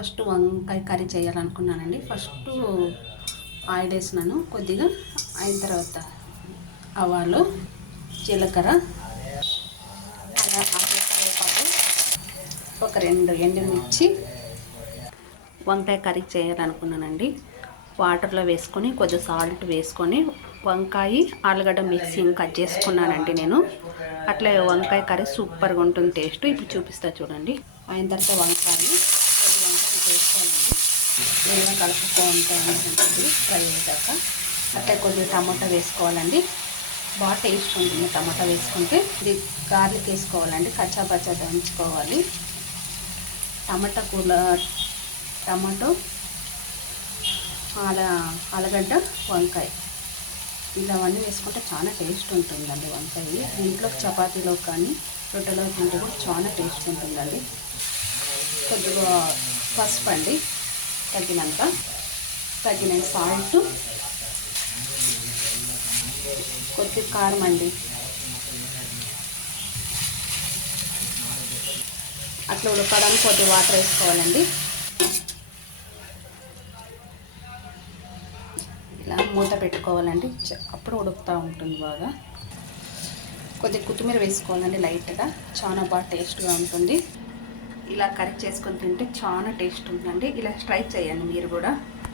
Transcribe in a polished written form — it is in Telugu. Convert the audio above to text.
ఫస్ట్ వంకాయ కర్రీ చేయాలనుకున్నానండి. ఫస్ట్ ఆయిల్ వేసినాను కొద్దిగా. అయిన తర్వాత ఆవాలు, జీలకర్ర, అలా కరివేపాకు, ఒక 2 ఎండుమిర్చి. వంకాయ కర్రీ చేయాలనుకున్నానండి. వాటర్లో వేసుకొని కొద్దిగా సాల్ట్ వేసుకొని వంకాయ ఆలుగడ్డ మిక్సింగ్ కట్ చేసుకున్నానండి నేను. అట్లా వంకాయ కర్రీ సూపర్గా ఉంటుంది టేస్ట్. ఇప్పుడు చూపిస్తా చూడండి. అయిన తర్వాత వంకాయ వేసుకోవాలండి. ఏమైనా కలుపుకుంటుంది ఫ్రై అయ్యాక. అట్లా కొద్దిగా టమాటా వేసుకోవాలండి. బాగా టేస్ట్ ఉంటుంది టమాటా వేసుకుంటే. ఇది గార్లిక్ వేసుకోవాలండి. కచ్చా పచ్చా దంచుకోవాలి. టమాటో ఆలుగడ్డ వంకాయ ఇలావన్నీ వేసుకుంటే చాలా టేస్ట్ ఉంటుందండి వంకాయ. ఇంట్లో చపాతీలో కానీ రొట్టెలో తింటే కూడా చాలా టేస్ట్ ఉంటుందండి. కొద్దిగా పసుపు అండి, తగినంత సాల్ట్, కొద్దిగా కారం అండి. అట్లా ఉడకడానికి కొద్దిగా వాటర్ వేసుకోవాలండి. ఇలా మూత పెట్టుకోవాలండి. అప్పుడు ఉడుకుతూ ఉంటుంది బాగా. కొద్దిగా కొత్తిమీర వేసుకోవాలండి లైట్గా. చాలా బాగా టేస్ట్గా ఉంటుంది. ఇలా కర్రీ చేసుకొని తింటే చాలా టేస్ట్ ఉంటుందండి. ఇలా ట్రై చేయండి మీరు కూడా.